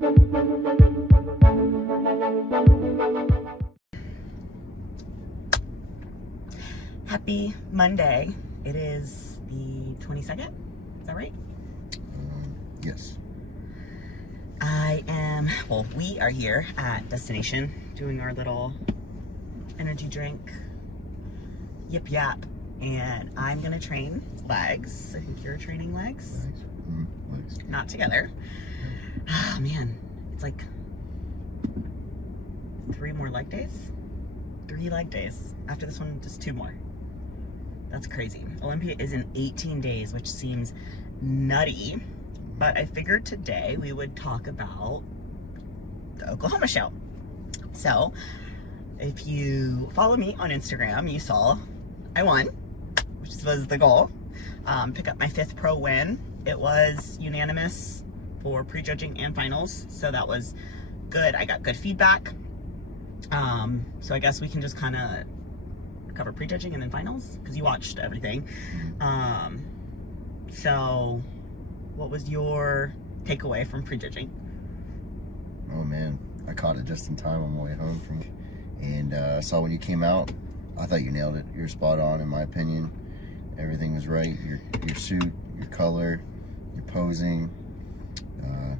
Happy Monday. It is the 22nd. Is that right? Yes. We are here at Destination doing our little energy drink yip yap, and I'm gonna train legs. I think you're training legs. Legs. Not together. Oh man, it's like 3 more leg days. 3 leg days. After this one, just 2 more. That's crazy. Olympia is in 18 days, which seems nutty. But I figured today we would talk about the Oklahoma show. So, if you follow me on Instagram, you saw I won, which was the goal. Pick up my 5th pro win. It was unanimous for prejudging and finals, so that was good. I got good feedback. So I guess we can just kind of cover prejudging and then finals, because you watched everything. So what was your takeaway from prejudging? Oh man, I caught it just in time on my way home from, and I saw when you came out. I thought you nailed it. You're spot on, in my opinion. Everything was right. Your suit, your color, your posing,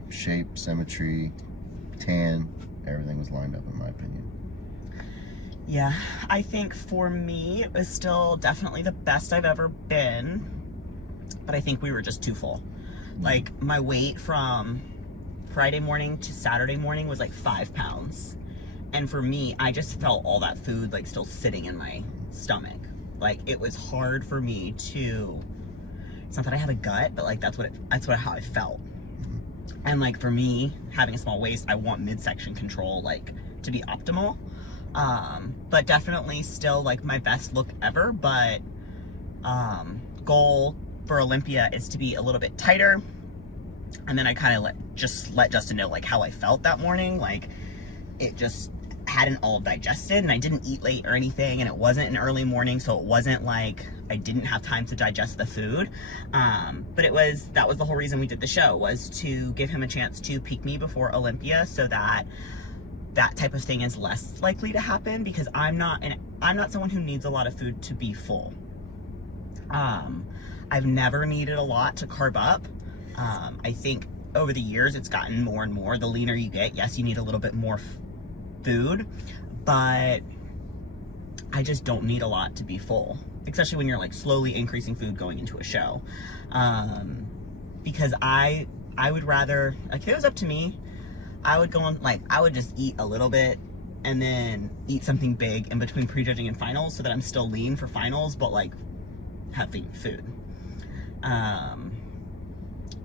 shape, symmetry, tan, everything was lined up, in my opinion. Yeah, I think for me, it was still definitely the best I've ever been, but I think we were just too full. Like, my weight from Friday morning to Saturday morning was like 5 pounds. And for me, I just felt all that food like still sitting in my stomach. Like, it was hard for me to, it's not that I have a gut, but like that's how I felt. And like for me, having a small waist, I want midsection control like to be optimal. But definitely still like my best look ever, but goal for Olympia is to be a little bit tighter. And then I kind of let Justin know like how I felt that morning. Like, it just hadn't all digested, and I didn't eat late or anything, and it wasn't an early morning, so it wasn't like I didn't have time to digest the food. But that was the whole reason we did the show, was to give him a chance to peak me before Olympia, so that type of thing is less likely to happen, because I'm not someone who needs a lot of food to be full. I've never needed a lot to carb up. I think over the years it's gotten more and more. The leaner you get, yes, you need a little bit more food, but I just don't need a lot to be full, especially when you're like slowly increasing food going into a show. Because I would rather, like, if it was up to me, I would go on, like, I would just eat a little bit and then eat something big in between prejudging and finals, so that I'm still lean for finals, but like having food.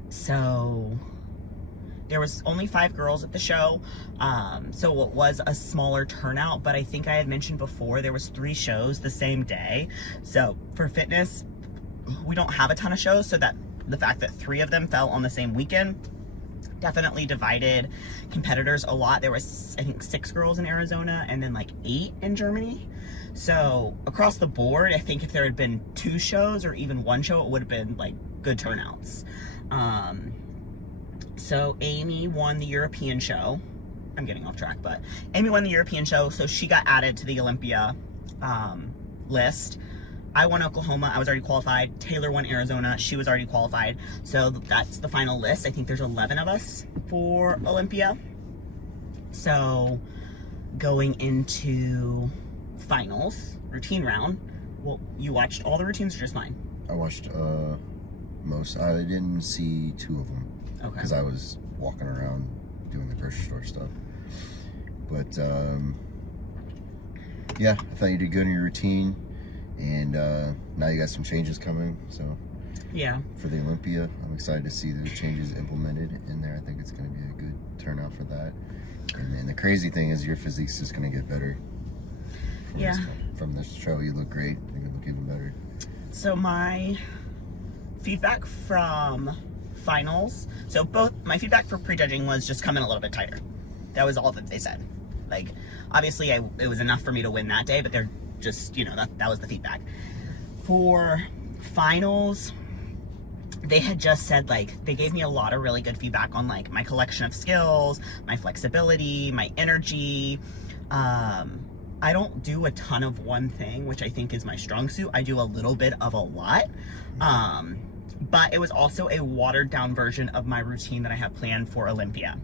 So there was only 5 girls at the show, so it was a smaller turnout, but I think I had mentioned before there was 3 shows the same day. So for fitness, we don't have a ton of shows, so that the fact that 3 of them fell on the same weekend definitely divided competitors a lot. There was, I think, 6 girls in Arizona and then like 8 in Germany. So across the board, I think if there had been 2 shows or even 1 show, it would have been like good turnouts. So Amy won the European show. I'm getting off track, but Amy won the European show, so she got added to the Olympia list. I won Oklahoma. I was already qualified. Taylor won Arizona. She was already qualified. So that's the final list. I think there's 11 of us for Olympia. So going into finals, routine round, well, you watched all the routines or just mine? I watched most. I didn't see 2 of them. Okay. Because I was walking around doing the grocery store stuff. But yeah, I thought you did good in your routine, and now you got some changes coming. So yeah, for the Olympia, I'm excited to see those changes implemented in there. I think it's going to be a good turnout for that. And then the crazy thing is your physique's just going to get better. From this show, you look great. You're going to look even better. So my feedback from finals, so both my feedback for prejudging was just come in a little bit tighter. That was all that they said. Like, obviously it was enough for me to win that day, but they're just, that was the feedback. For finals, they had just said, like, they gave me a lot of really good feedback on like my collection of skills, my flexibility, my energy. I don't do a ton of one thing, which I think is my strong suit. I do a little bit of a lot. But it was also a watered down version of my routine that I have planned for Olympia.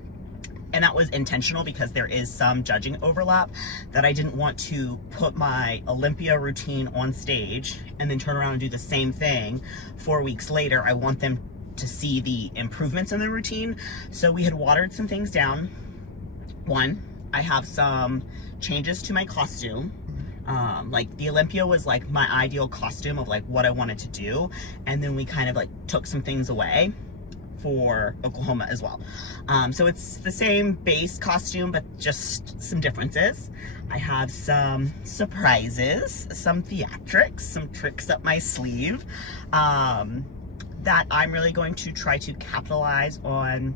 And that was intentional because there is some judging overlap that I didn't want to put my Olympia routine on stage and then turn around and do the same thing 4 weeks later. I want them to see the improvements in the routine. So we had watered some things down. One, I have some changes to my costume. Like the Olympia was like my ideal costume of like what I wanted to do. And then we kind of like took some things away for Oklahoma as well. So it's the same base costume, but just some differences. I have some surprises, some theatrics, some tricks up my sleeve, that I'm really going to try to capitalize on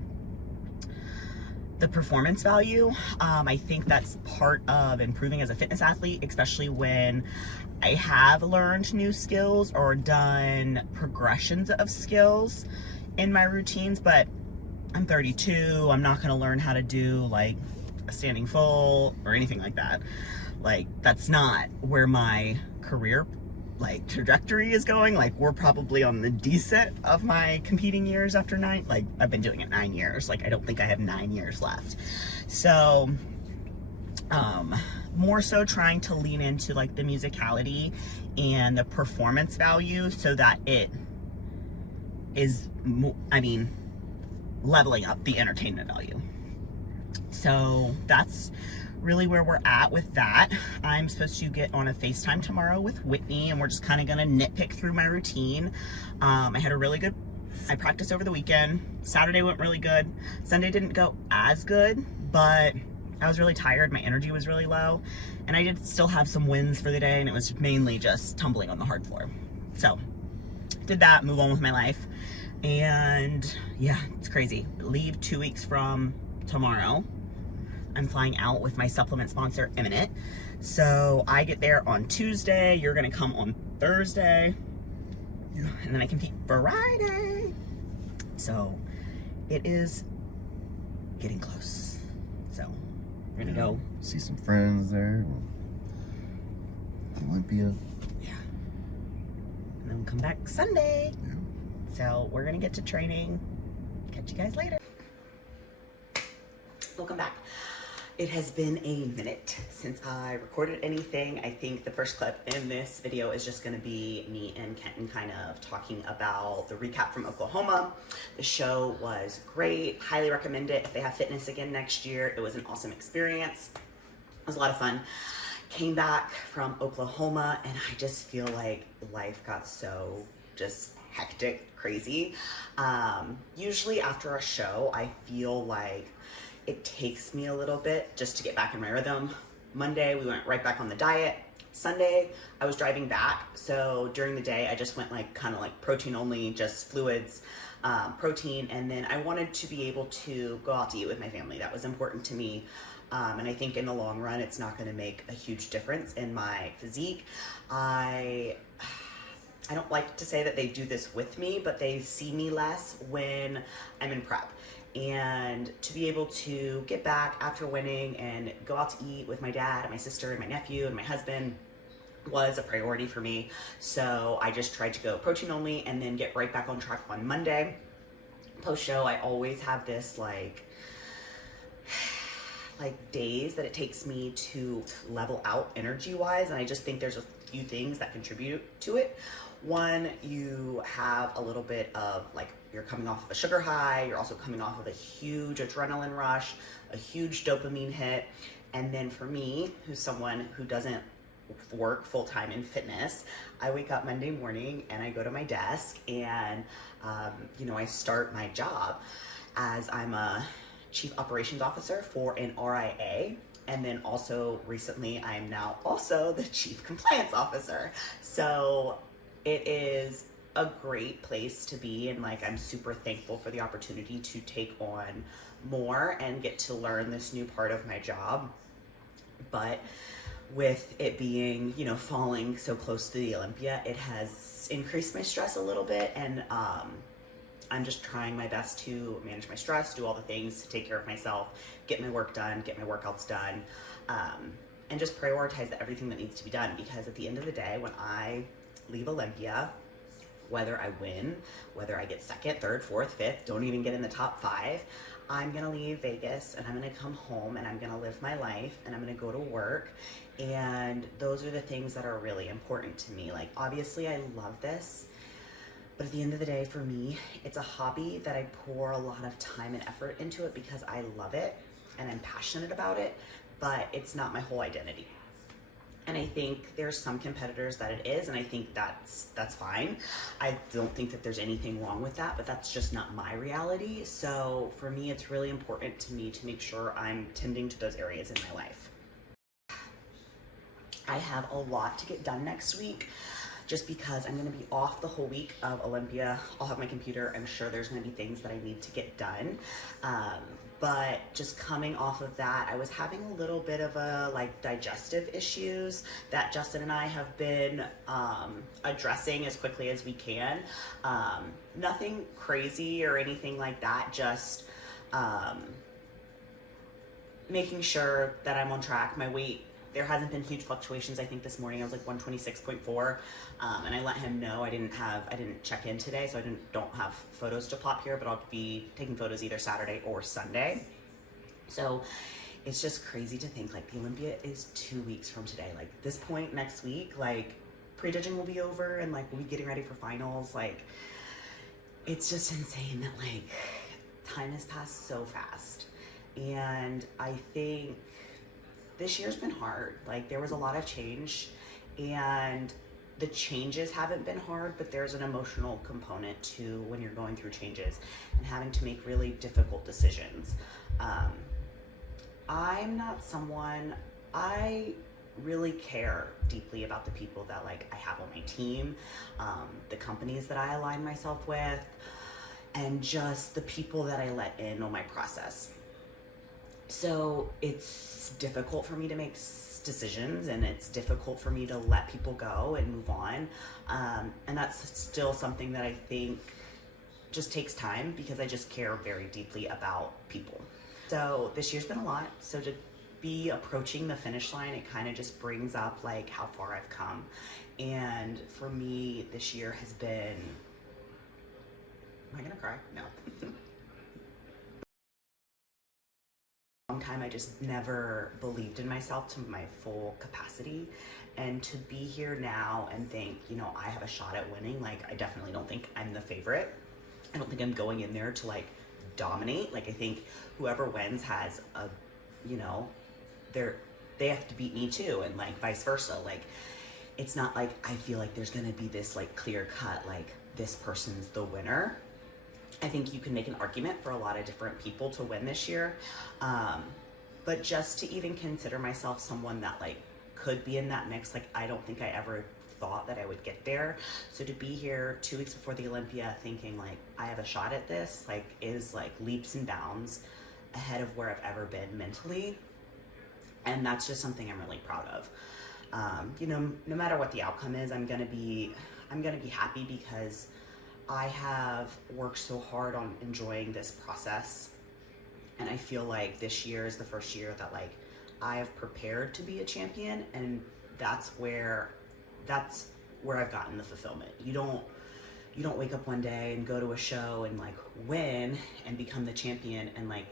the performance value. I think that's part of improving as a fitness athlete, especially when I have learned new skills or done progressions of skills in my routines. But I'm 32, I'm not gonna learn how to do like a standing full or anything like that. Like, that's not where my career like trajectory is going. Like, we're probably on the decent of my competing years after 9, like I've been doing it 9 years. Like, I don't think I have 9 years left. So more so trying to lean into like the musicality and the performance value so that it is, I mean, leveling up the entertainment value. So that's really where we're at with that. I'm supposed to get on a FaceTime tomorrow with Whitney, and we're just kind of gonna nitpick through my routine. I practiced over the weekend. Saturday went really good. Sunday didn't go as good, but I was really tired. My energy was really low, and I did still have some wins for the day, and it was mainly just tumbling on the hard floor. So did that, move on with my life. And yeah, it's crazy. Leave 2 weeks from tomorrow. I'm flying out with my supplement sponsor, Eminent. So I get there on Tuesday. You're gonna come on Thursday. And then I compete Friday. So it is getting close. So we're gonna go see some friends there. Olympia. Yeah. And then we'll come back Sunday. Yeah. So we're gonna get to training. Catch you guys later. Welcome back. It has been a minute since I recorded anything. I think the first clip in this video is just gonna be me and Kenton kind of talking about the recap from Oklahoma. The show was great, highly recommend it if they have fitness again next year. It was an awesome experience. It was a lot of fun. Came back from Oklahoma and I just feel like life got so just hectic, crazy. Usually after a show, I feel like it takes me a little bit just to get back in my rhythm. Monday, we went right back on the diet. Sunday, I was driving back. So during the day, I just went like kind of like protein only, just fluids, protein. And then I wanted to be able to go out to eat with my family. That was important to me. And I think in the long run, it's not gonna make a huge difference in my physique. I don't like to say that they do this with me, but they see me less when I'm in prep. And to be able to get back after winning and go out to eat with my dad and my sister and my nephew and my husband was a priority for me. So I just tried to go protein only and then get right back on track on Monday. Post show, I always have this like days that it takes me to level out energy wise. And I just think there's a few things that contribute to it. One, you have a little bit of like, you're coming off of a sugar high, you're also coming off of a huge adrenaline rush, a huge dopamine hit. And then for me, who's someone who doesn't work full-time in fitness, I wake up Monday morning and I go to my desk and, I start my job as I'm a chief operations officer for an RIA. And then also recently, I am now also the chief compliance officer. So it is a great place to be, and like I'm super thankful for the opportunity to take on more and get to learn this new part of my job. But with it being, falling so close to the Olympia, it has increased my stress a little bit, and I'm just trying my best to manage my stress, do all the things to take care of myself, get my work done, get my workouts done, and just prioritize everything that needs to be done. Because at the end of the day, when I leave Olympia, whether I win, whether I get second, third, fourth, fifth, don't even get in the top 5, I'm gonna leave Vegas and I'm gonna come home and I'm gonna live my life and I'm gonna go to work. And those are the things that are really important to me. Like, obviously I love this, but at the end of the day, for me, it's a hobby that I pour a lot of time and effort into it because I love it and I'm passionate about it, but it's not my whole identity. And I think there's some competitors that it is, and I think that's fine. I don't think that there's anything wrong with that, but that's just not my reality. So for me, it's really important to me to make sure I'm tending to those areas in my life. I have a lot to get done next week, just because I'm gonna be off the whole week of Olympia. I'll have my computer. I'm sure there's gonna be things that I need to get done. But just coming off of that, I was having a little bit of digestive issues that Justin and I have been addressing as quickly as we can. Nothing crazy or anything like that, just making sure that I'm on track. My weight, there hasn't been huge fluctuations. I think this morning I was like 126.4, and I let him know I didn't check in today, so I don't have photos to plop here, but I'll be taking photos either Saturday or Sunday. So it's just crazy to think, like, the Olympia is 2 weeks from today. Like, this point next week, like, prejudging will be over and like we'll be getting ready for finals. Like, it's just insane that like time has passed so fast. And I think this year's been hard. Like, there was a lot of change, and the changes haven't been hard, but there's an emotional component to when you're going through changes and having to make really difficult decisions. I'm not someone, I really care deeply about the people that like I have on my team, the companies that I align myself with, and just the people that I let in on my process. So it's difficult for me to make decisions, and it's difficult for me to let people go and move on. And that's still something that I think just takes time, because I just care very deeply about people. So this year's been a lot. So to be approaching the finish line, it kind of just brings up like how far I've come. And for me, this year has been, am I gonna cry? No. Long time I just never believed in myself to my full capacity, and to be here now and think, you know, I have a shot at winning. Like, I definitely don't think I'm the favorite. I don't think I'm going in there to like dominate. Like, I think whoever wins has a, you know, they have to beat me too, and like vice versa. Like, it's not like I feel like there's gonna be this like clear cut like this person's the winner. I think you can make an argument for a lot of different people to win this year. But just to even consider myself someone that like could be in that mix, like I don't think I ever thought that I would get there. So to be here 2 weeks before the Olympia thinking like I have a shot at this, like is like leaps and bounds ahead of where I've ever been mentally. And that's just something I'm really proud of. You know, no matter what the outcome is, I'm gonna be happy, because I have worked so hard on enjoying this process. And I feel like this year is the first year that like I have prepared to be a champion, and that's where I've gotten the fulfillment. You don't wake up one day and go to a show and like win and become the champion and like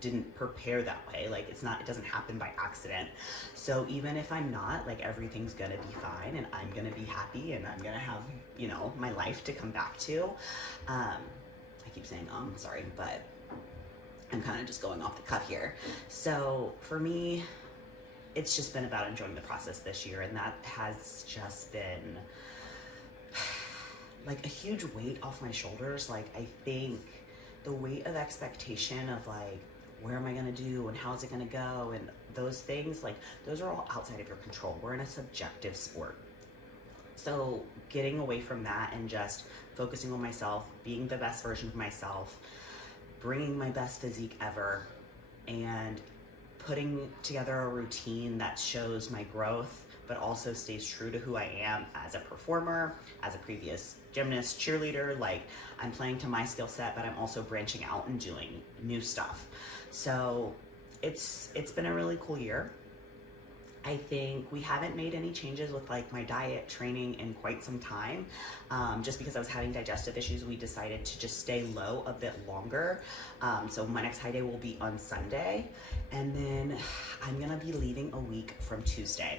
didn't prepare that way. Like, it doesn't happen by accident. So even if I'm not, like, everything's gonna be fine, and I'm gonna be happy, and I'm gonna have, you know, my life to come back to. I keep saying sorry, but I'm kind of just going off the cuff here. So for me, it's just been about enjoying the process this year, and that has just been like a huge weight off my shoulders. Like, I think the weight of expectation of like, where am I gonna do and how's it gonna go, and those things, like, those are all outside of your control. We're in a subjective sport. So getting away from that and just focusing on myself, being the best version of myself, bringing my best physique ever, and putting together a routine that shows my growth, but also stays true to who I am as a performer, as a previous gymnast, cheerleader. Like, I'm playing to my skill set, but I'm also branching out and doing new stuff. So it's been a really cool year. I think we haven't made any changes with like my diet, training in quite some time. Just because I was having digestive issues, we decided to just stay low a bit longer. So my next high day will be on Sunday. And then I'm gonna be leaving a week from Tuesday.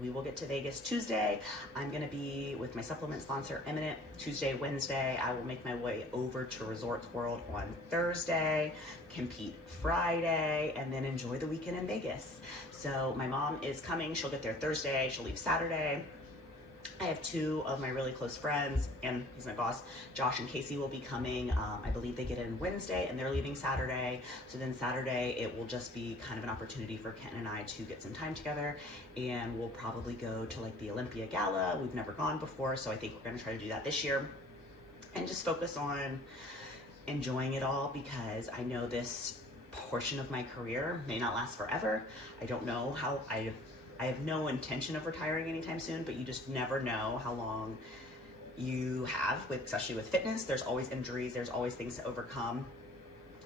We will get to Vegas Tuesday. I'm gonna be with my supplement sponsor, Eminent, Tuesday, Wednesday. I will make my way over to Resorts World on Thursday, compete Friday, and then enjoy the weekend in Vegas. So my mom is coming. She'll get there Thursday. She'll leave Saturday. I have two of my really close friends, and he's my boss, Josh and Casey, will be coming. I believe they get in Wednesday and they're leaving Saturday. So then Saturday, it will just be kind of an opportunity for Ken and I to get some time together, and we'll probably go to like the Olympia Gala. We've never gone before, so I think we're gonna try to do that this year and just focus on enjoying it all, because I know this portion of my career may not last forever. I don't know how I have no intention of retiring anytime soon, but you just never know how long you have, especially with fitness. There's always injuries, there's always things to overcome.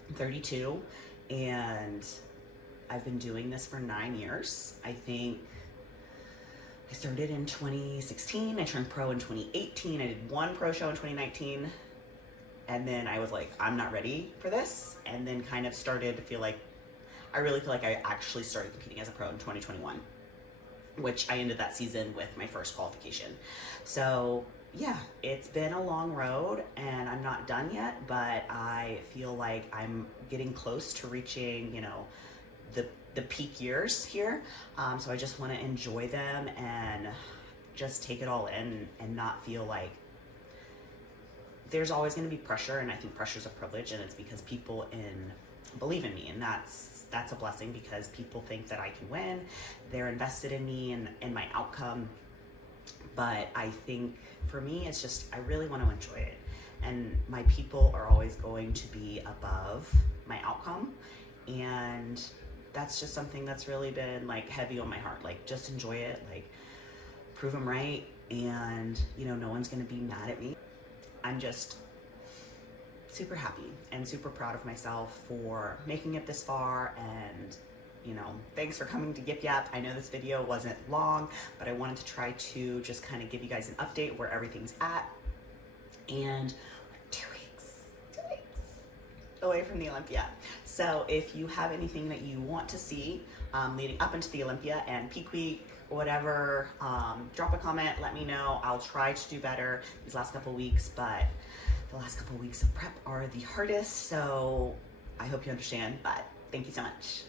I'm 32, and I've been doing this for 9 years. I think I started in 2016, I turned pro in 2018, I did one pro show in 2019, and then I was like, I'm not ready for this, and then kind of started to feel like, I really feel like I actually started competing as a pro in 2021. Which I ended that season with my first qualification. So yeah, it's been a long road and I'm not done yet, but I feel like I'm getting close to reaching, you know, the peak years here. So I just want to enjoy them and just take it all in and not feel like there's always going to be pressure. And I think pressure is a privilege, and it's because people believe in me, and that's a blessing, because people think that I can win. They're invested in me and my outcome. But I think for me, it's just, I really want to enjoy it. And my people are always going to be above my outcome. And that's just something that's really been like heavy on my heart. Like, just enjoy it, like prove them right. And you know, no one's going to be mad at me. I'm just super happy and super proud of myself for making it this far. And you know, thanks for coming to Yip Yap. I know this video wasn't long, but I wanted to try to just kind of give you guys an update where everything's at. And we're 2 weeks away from the Olympia. So if you have anything that you want to see leading up into the Olympia and peak week, whatever, drop a comment, let me know. I'll try to do better these last couple weeks, but the last couple of weeks of prep are the hardest, so I hope you understand, but thank you so much.